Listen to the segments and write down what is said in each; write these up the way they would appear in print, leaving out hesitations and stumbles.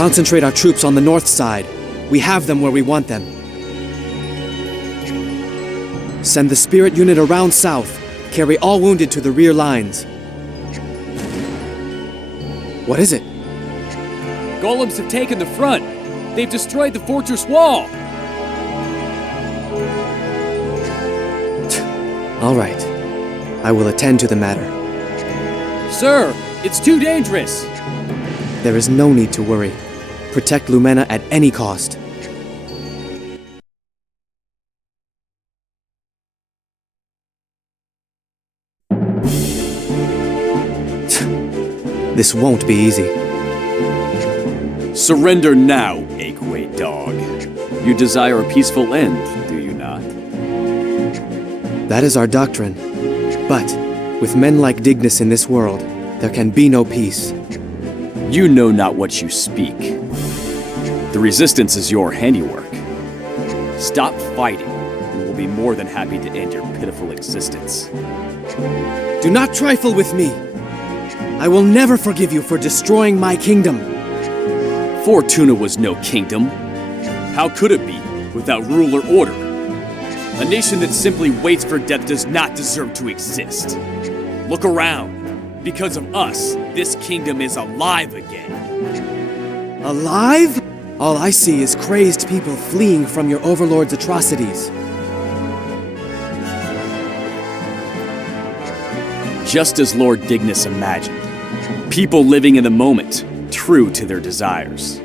Concentrate our troops on the north side. We have them where we want them. Send the spirit unit around south. Carry all wounded to the rear lines. What is it? Golems have taken the front. They've destroyed the fortress wall. All right. I will attend to the matter. Sir, it's too dangerous. There is no need to worry. Protect Lumena at any cost. This won't be easy. Surrender now, Aquay dog. You desire a peaceful end, do you not? That is our doctrine. But, with men like Dignus in this world, there can be no peace. You know not what you speak. The resistance is your handiwork. Stop fighting. We will be more than happy to end your pitiful existence. Do not trifle with me. I will never forgive you for destroying my kingdom. Fortuna was no kingdom. How could it be without rule or order? A nation that simply waits for death does not deserve to exist. Look around. Because of us, this kingdom is alive again. Alive? All I see is crazed people fleeing from your overlord's atrocities. Just as Lord Dignus imagined. People living in the moment, true to their desires.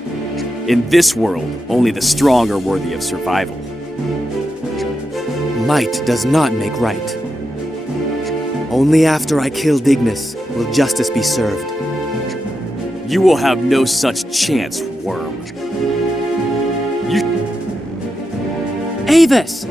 In this world, only the strong are worthy of survival. Might does not make right. Only after I kill Dignus will justice be served. You will have no such chance, worm. Avis!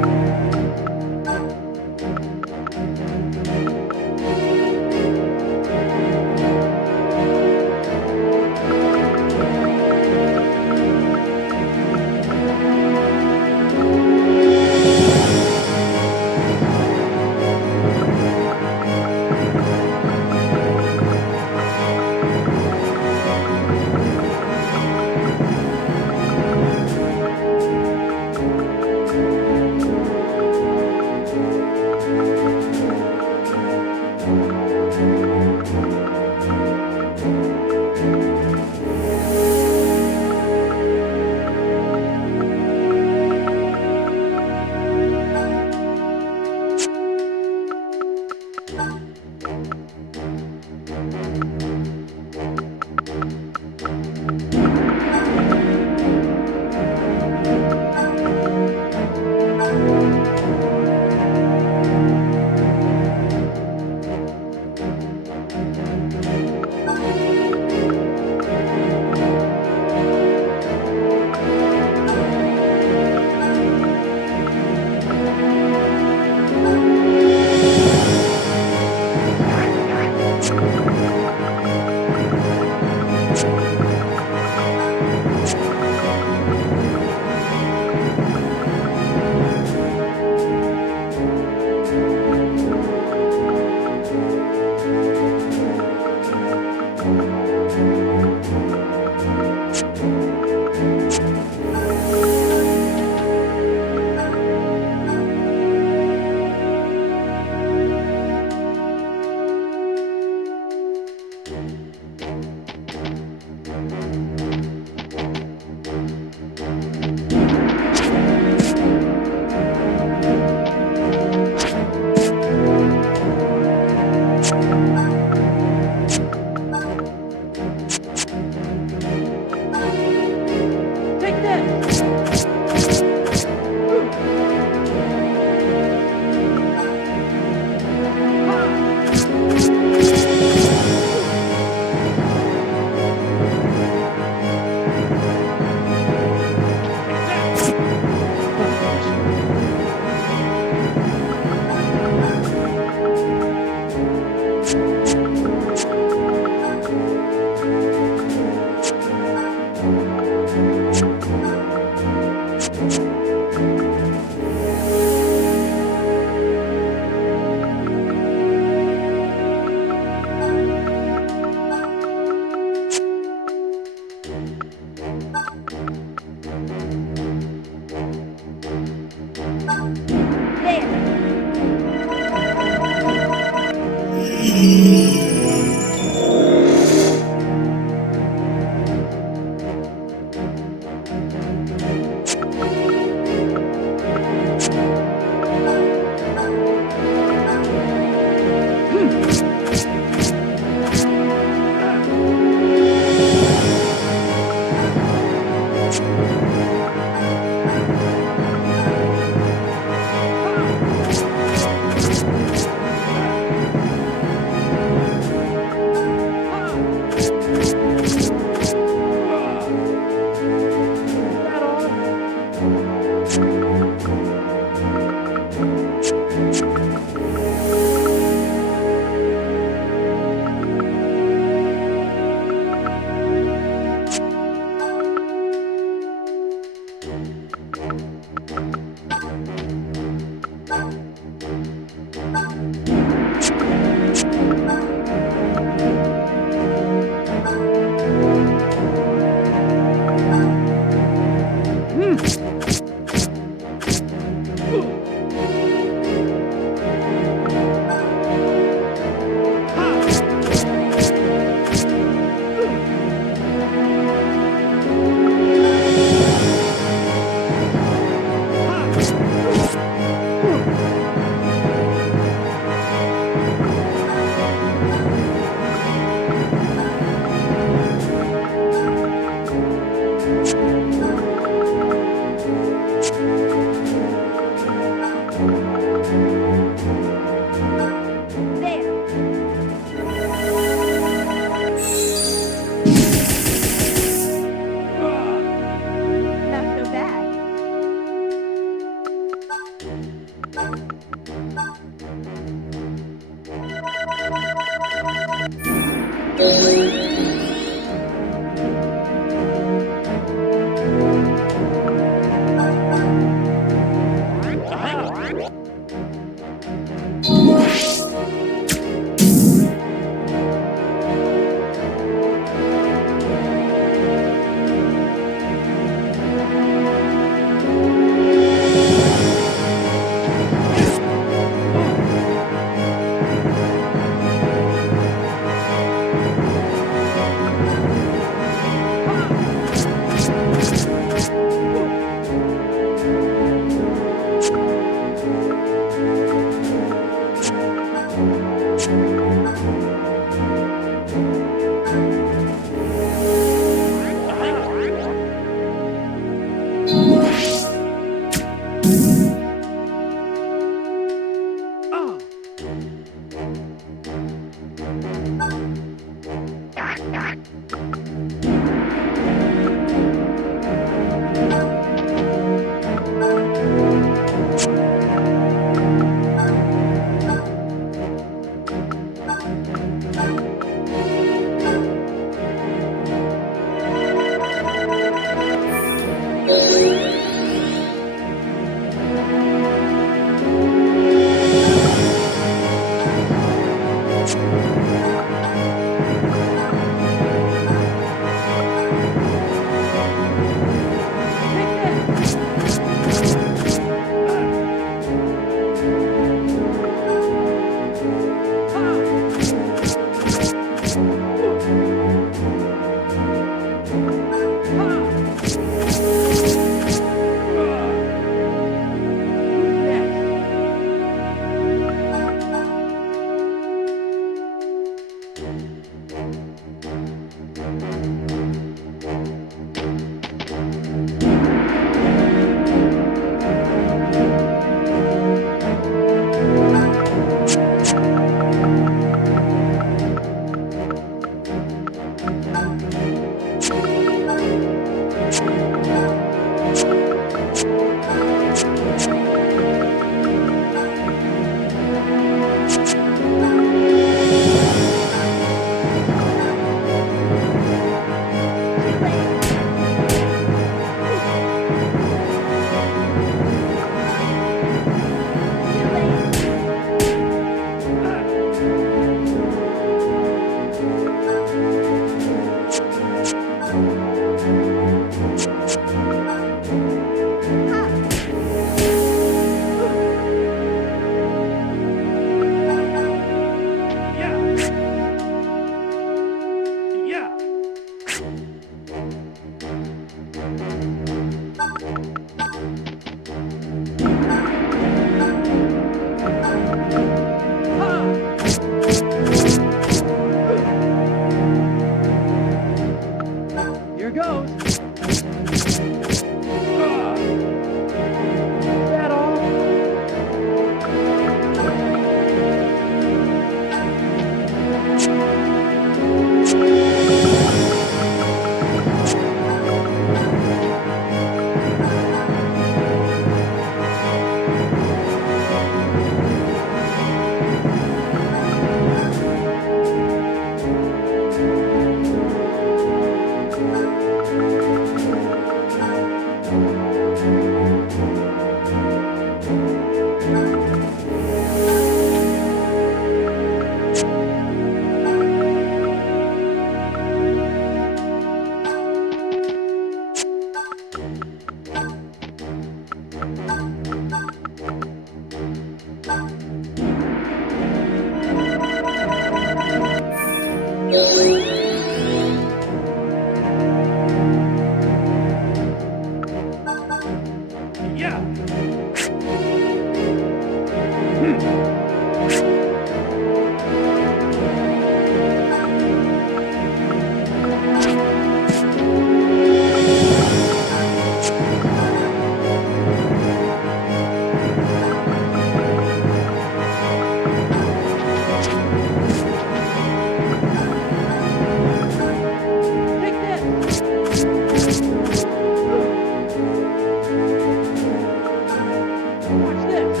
Watch this.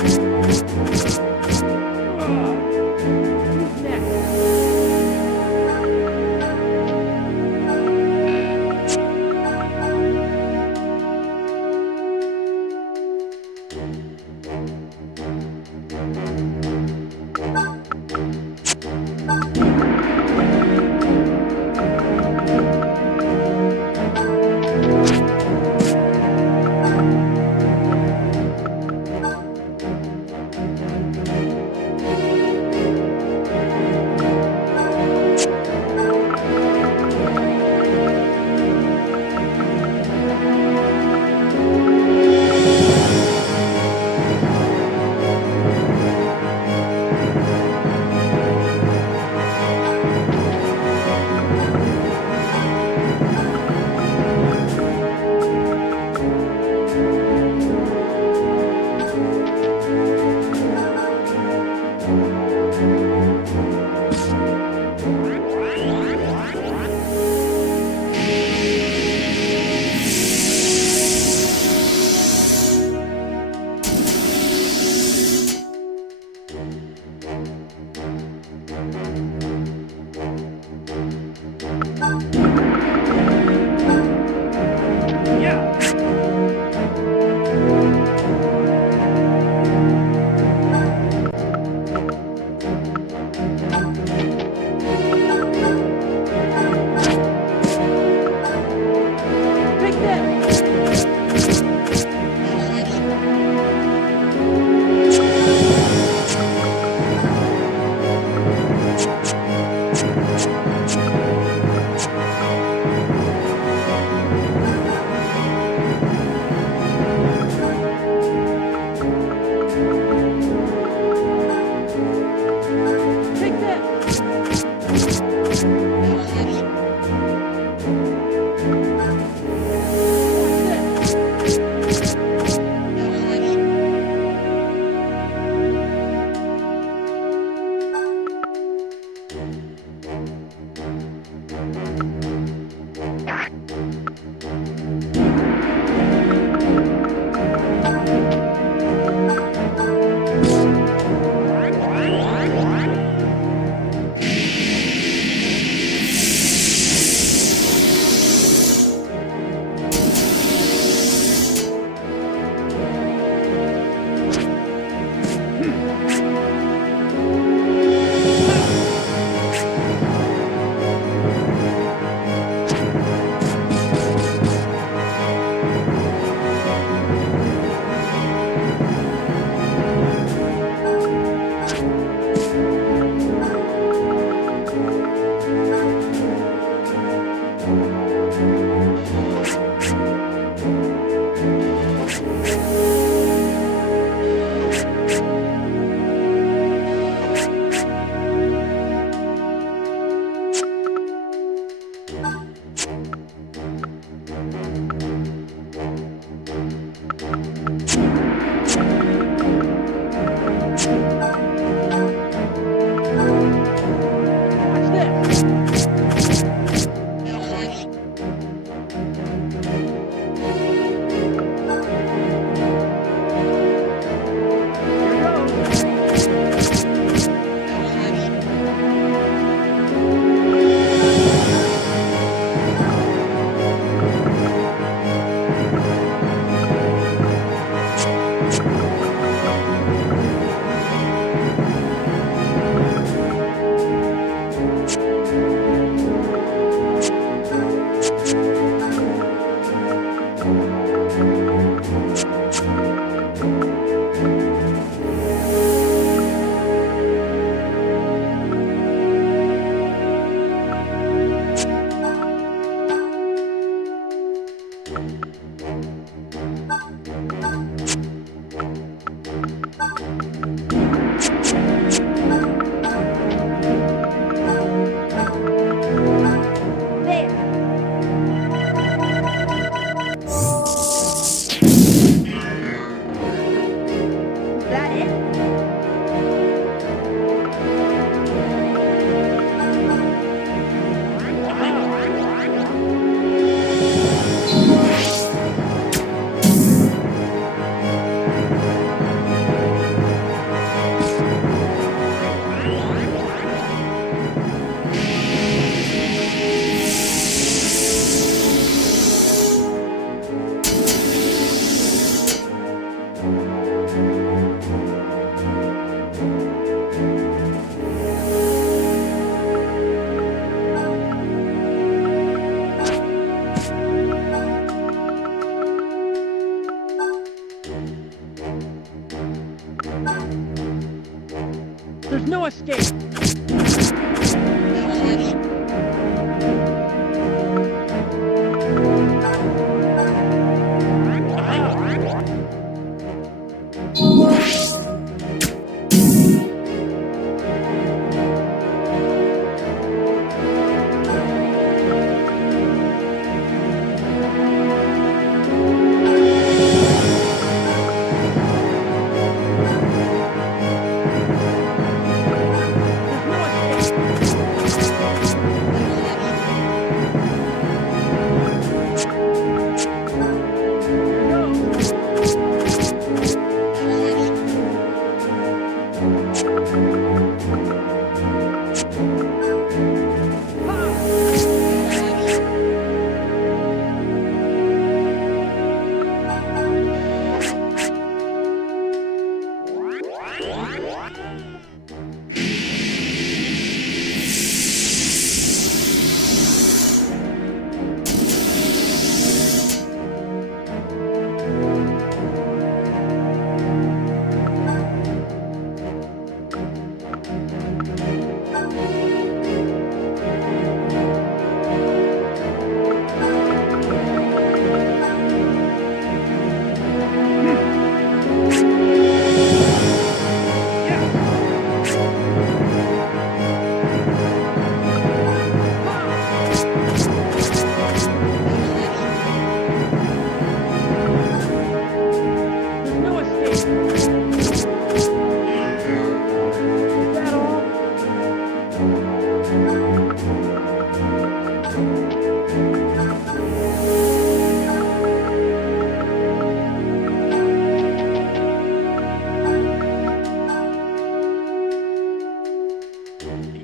There's no escape!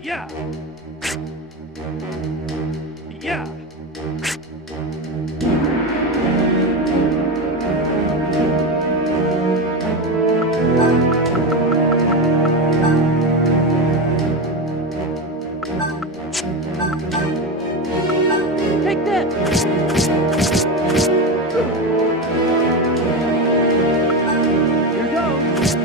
Yeah! Yeah! Take this! Here goes!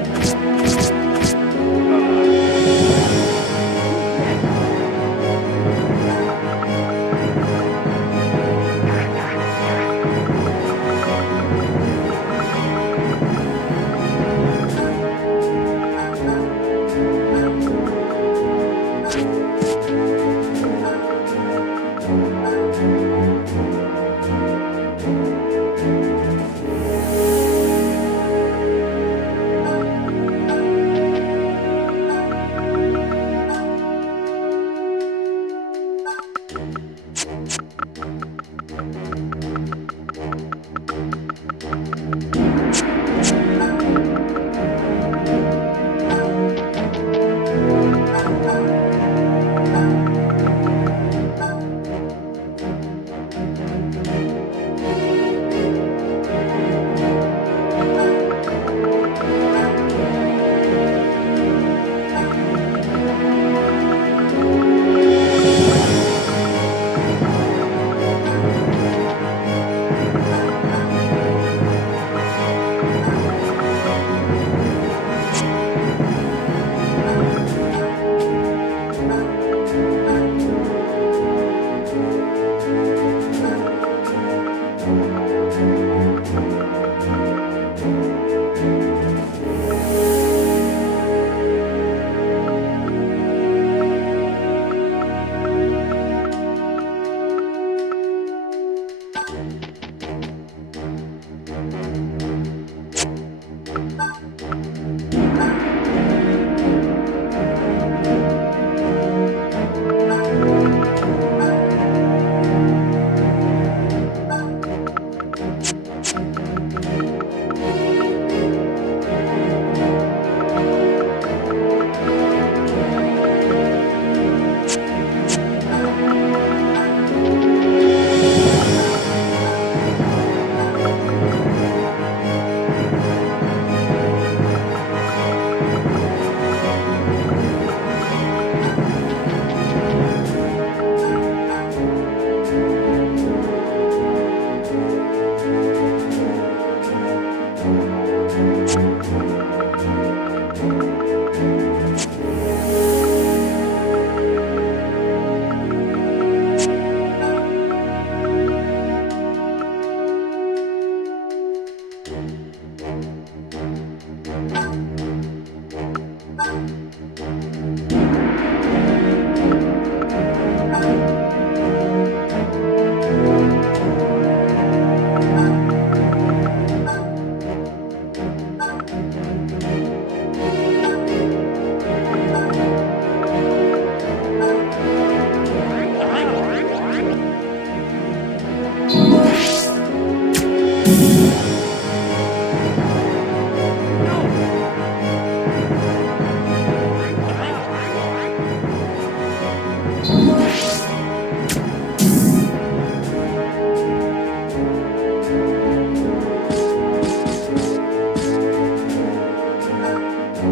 Here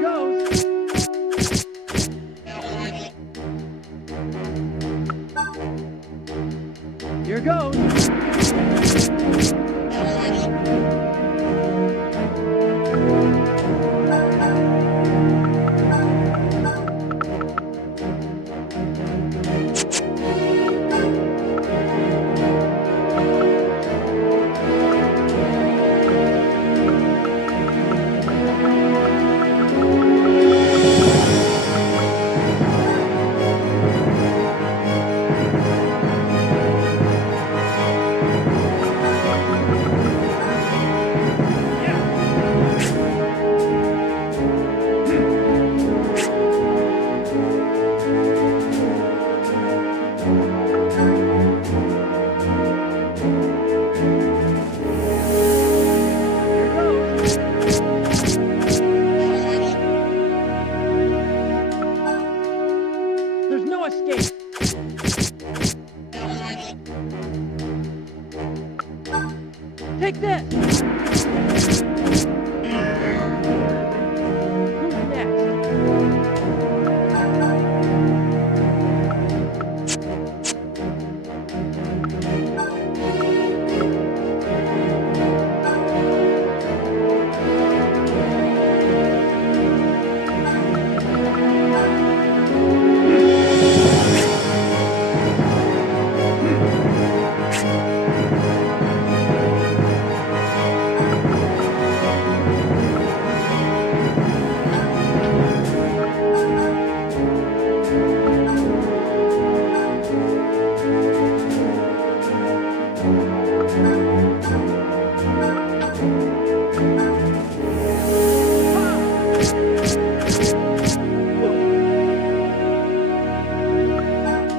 goes. Here goes. Here goes. There's no escape. Take this. Who's next?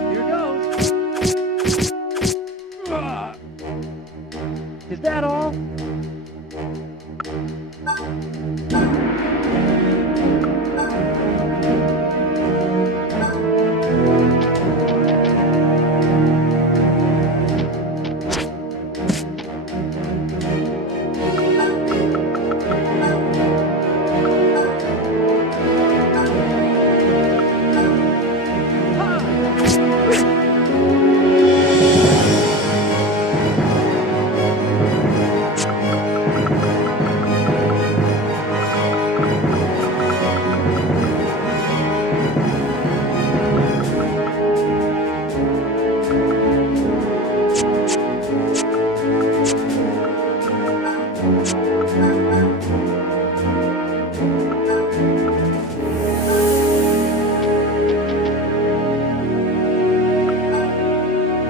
Here goes. Is that all?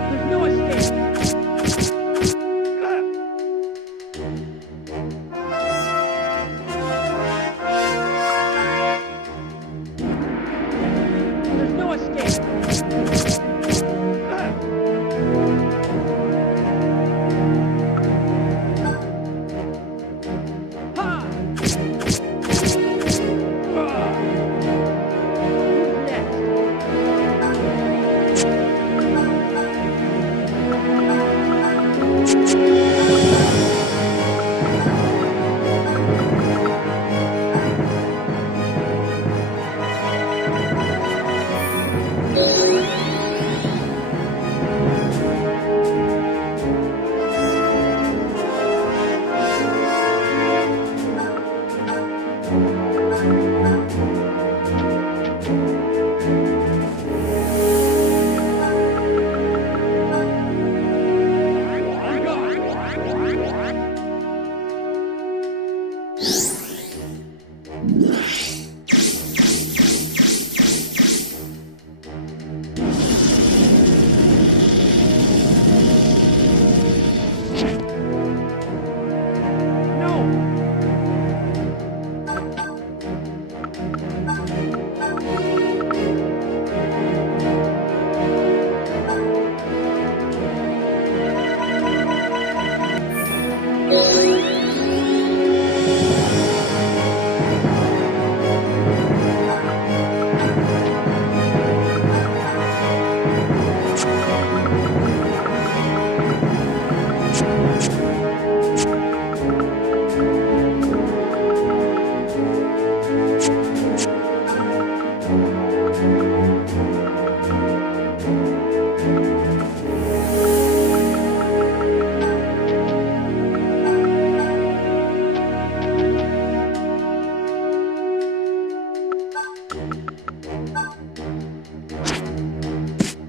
There's no escape. There's no escape. Ha! Who's next?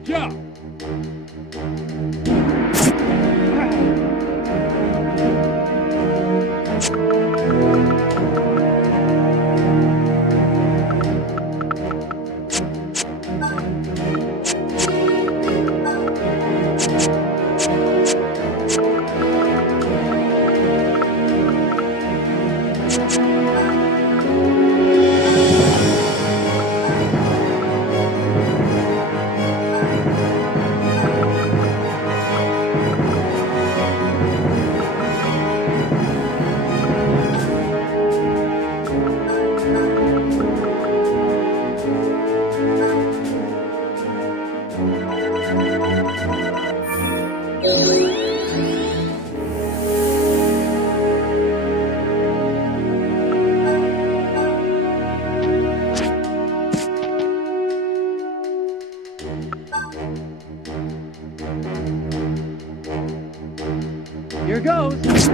Yeah. Here goes.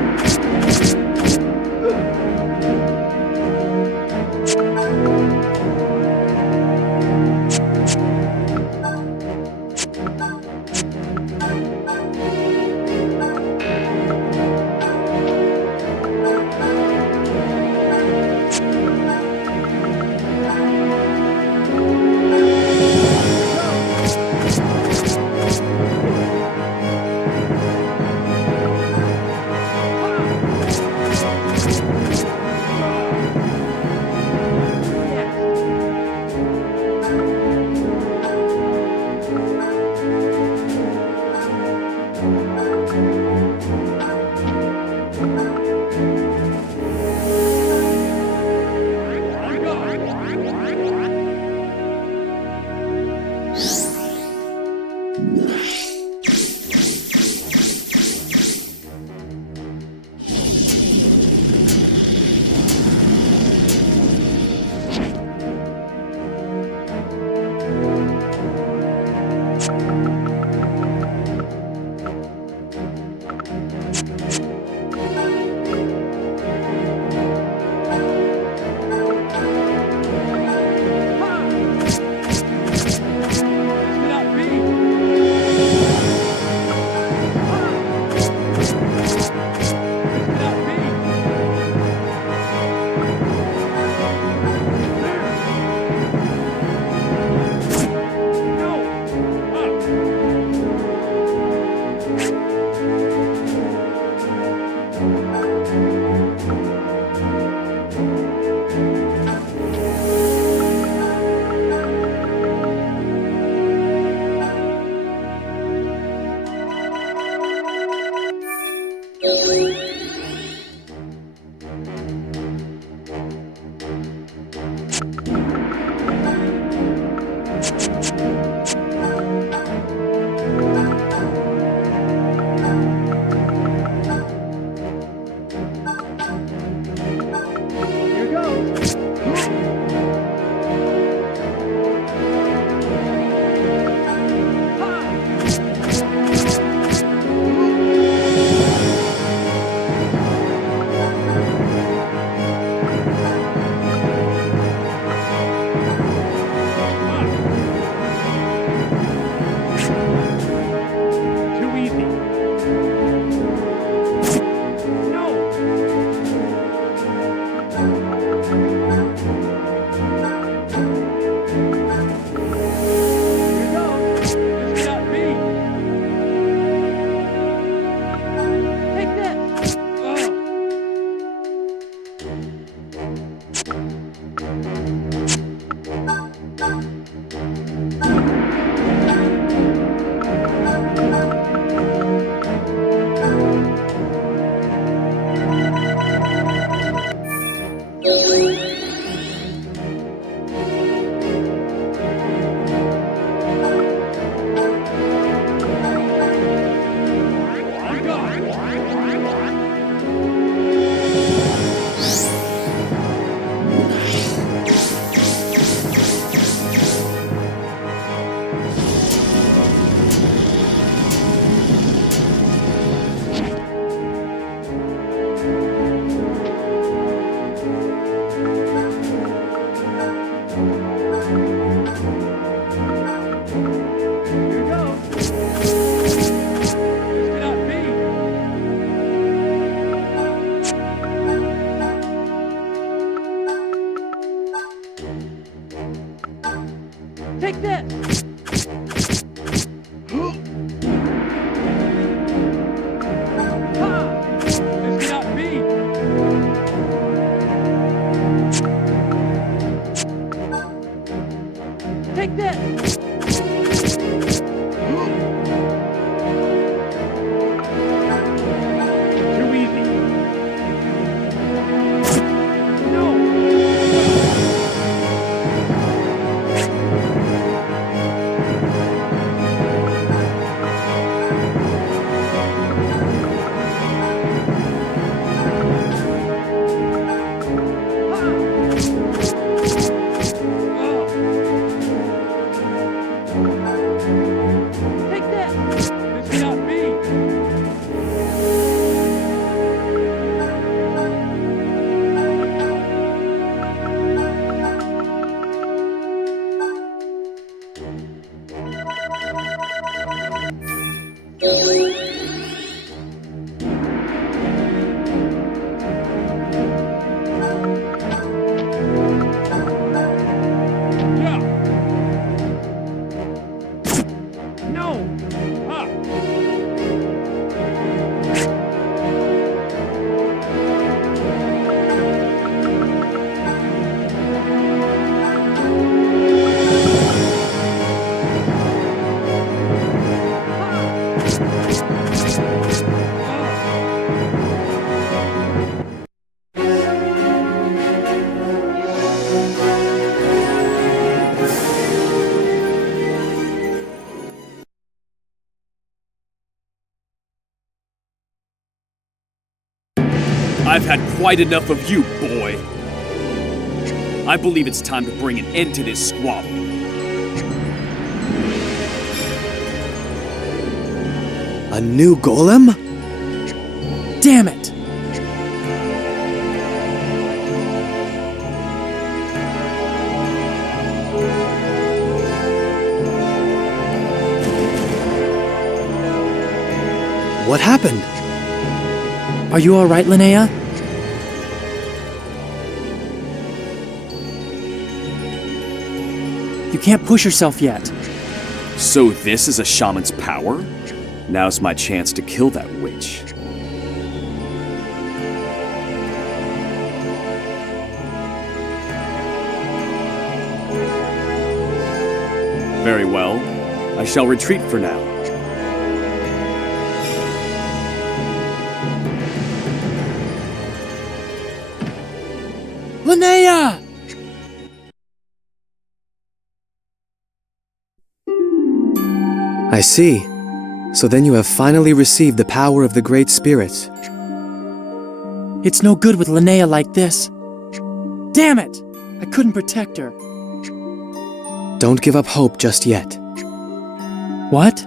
Take this! Ha! This cannot be! Take this! Too easy. No! Take this! This cannot be! Yeah! No! Ah! I've had quite enough of you, boy. I believe it's time to bring an end to this squabble. A new golem? Damn it! What happened? Are you alright, Linnea? You can't push yourself yet. So this is a shaman's power? Now's my chance to kill that witch. Very well. I shall retreat for now. Linnea! I see. So then you have finally received the power of the Great Spirits. It's no good with Linnea like this. Damn it! I couldn't protect her. Don't give up hope just yet. What?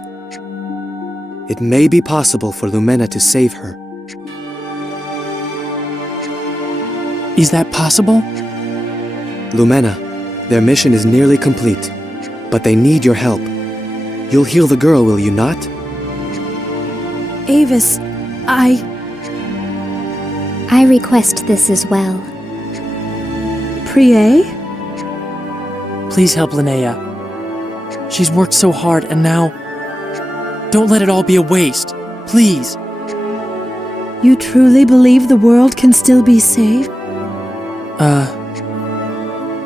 It may be possible for Lumena to save her. Is that possible? Lumena, their mission is nearly complete, but they need your help. You'll heal the girl, will you not? Avis, I request this as well. Prie? Please help Linnea. She's worked so hard and now... Don't let it all be a waste. Please. You truly believe the world can still be saved?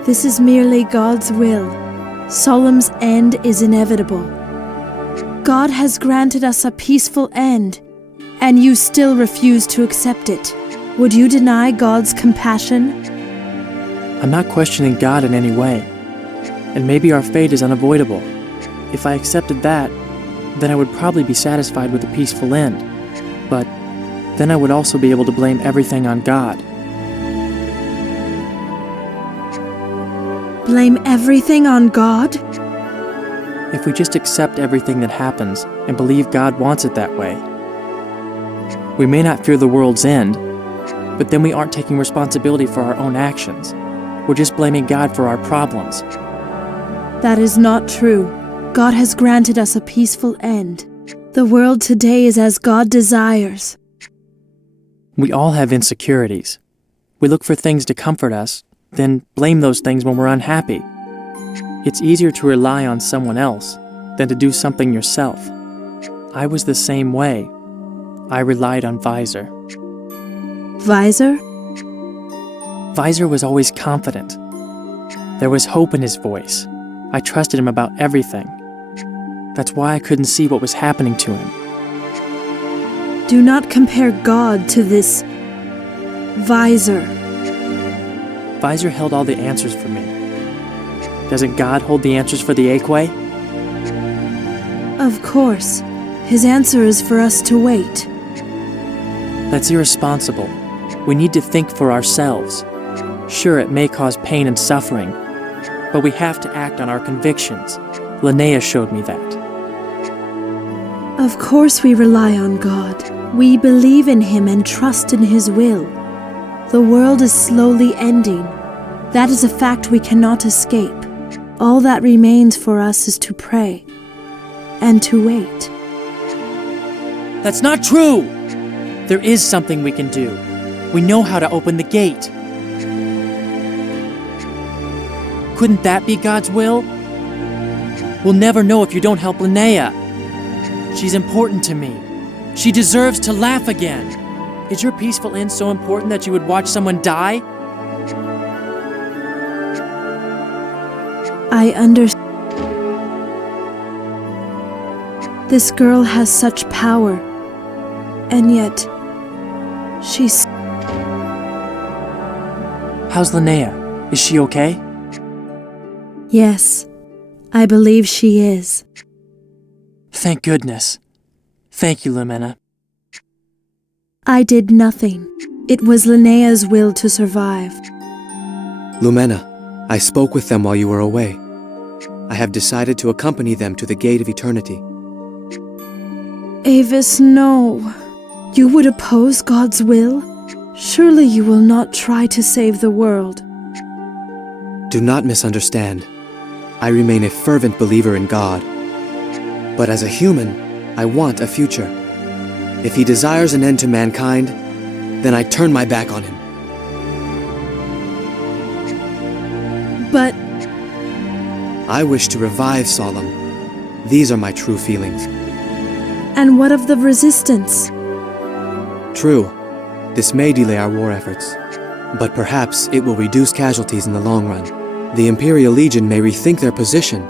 This is merely God's will. Solemn's end is inevitable. God has granted us a peaceful end, and you still refuse to accept it. Would you deny God's compassion? I'm not questioning God in any way. And maybe our fate is unavoidable. If I accepted that, then I would probably be satisfied with a peaceful end. But then I would also be able to blame everything on God. Blame everything on God? If we just accept everything that happens and believe God wants it that way, we may not fear the world's end, but then we aren't taking responsibility for our own actions. We're just blaming God for our problems. That is not true. God has granted us a peaceful end. The world today is as God desires. We all have insecurities. We look for things to comfort us, then blame those things when we're unhappy. It's easier to rely on someone else than to do something yourself. I was the same way. I relied on Visor. Visor? Visor was always confident. There was hope in his voice. I trusted him about everything. That's why I couldn't see what was happening to him. Do not compare God to this Visor. Visor held all the answers for me. Doesn't God hold the answers for the Aquay? Of course. His answer is for us to wait. That's irresponsible. We need to think for ourselves. Sure, it may cause pain and suffering, but we have to act on our convictions. Linnea showed me that. Of course we rely on God. We believe in Him and trust in His will. The world is slowly ending. That is a fact we cannot escape. All that remains for us is to pray and to wait. That's not true! There is something we can do. We know how to open the gate. Couldn't that be God's will? We'll never know if you don't help Linnea. She's important to me. She deserves to laugh again. Is your peaceful end so important that you would watch someone die? I understand. This girl has such power, and yet she's... How's Linnea? Is she okay? Yes, I believe she is. Thank goodness. Thank you, Lumena. I did nothing. It was Linnea's will to survive. Lumena, I spoke with them while you were away. I have decided to accompany them to the Gate of Eternity. Avis, no. You would oppose God's will? Surely you will not try to save the world. Do not misunderstand. I remain a fervent believer in God. But as a human, I want a future. If He desires an end to mankind, then I turn my back on Him. But I wish to revive Solemn. These are my true feelings. and what of the resistance? True, this may delay our war efforts, but perhaps it will reduce casualties in the long run. The Imperial Legion may rethink their position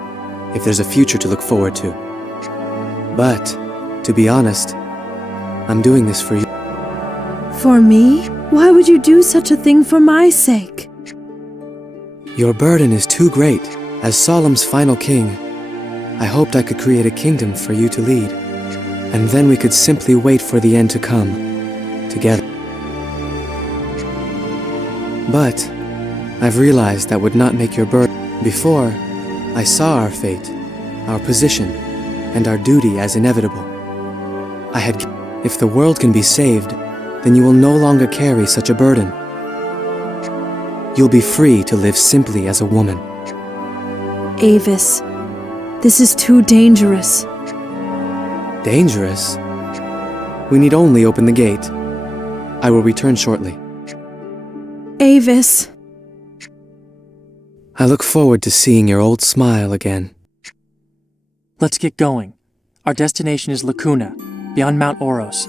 if there's a future to look forward to. But, to be honest, I'm doing this for you. For me? Why would you do such a thing for my sake? Your burden is too great. As Solemn's final king, I hoped I could create a kingdom for you to lead, and then we could simply wait for the end to come, together. But I've realized that would not make your burden. Before, I saw our fate, our position, and our duty as inevitable. If the world can be saved, then you will no longer carry such a burden. You'll be free to live simply as a woman. Avis, this is too dangerous. Dangerous? We need only open the gate. I will return shortly. Avis. I look forward to seeing your old smile again. Let's get going. Our destination is Lacuna, beyond Mount Oros.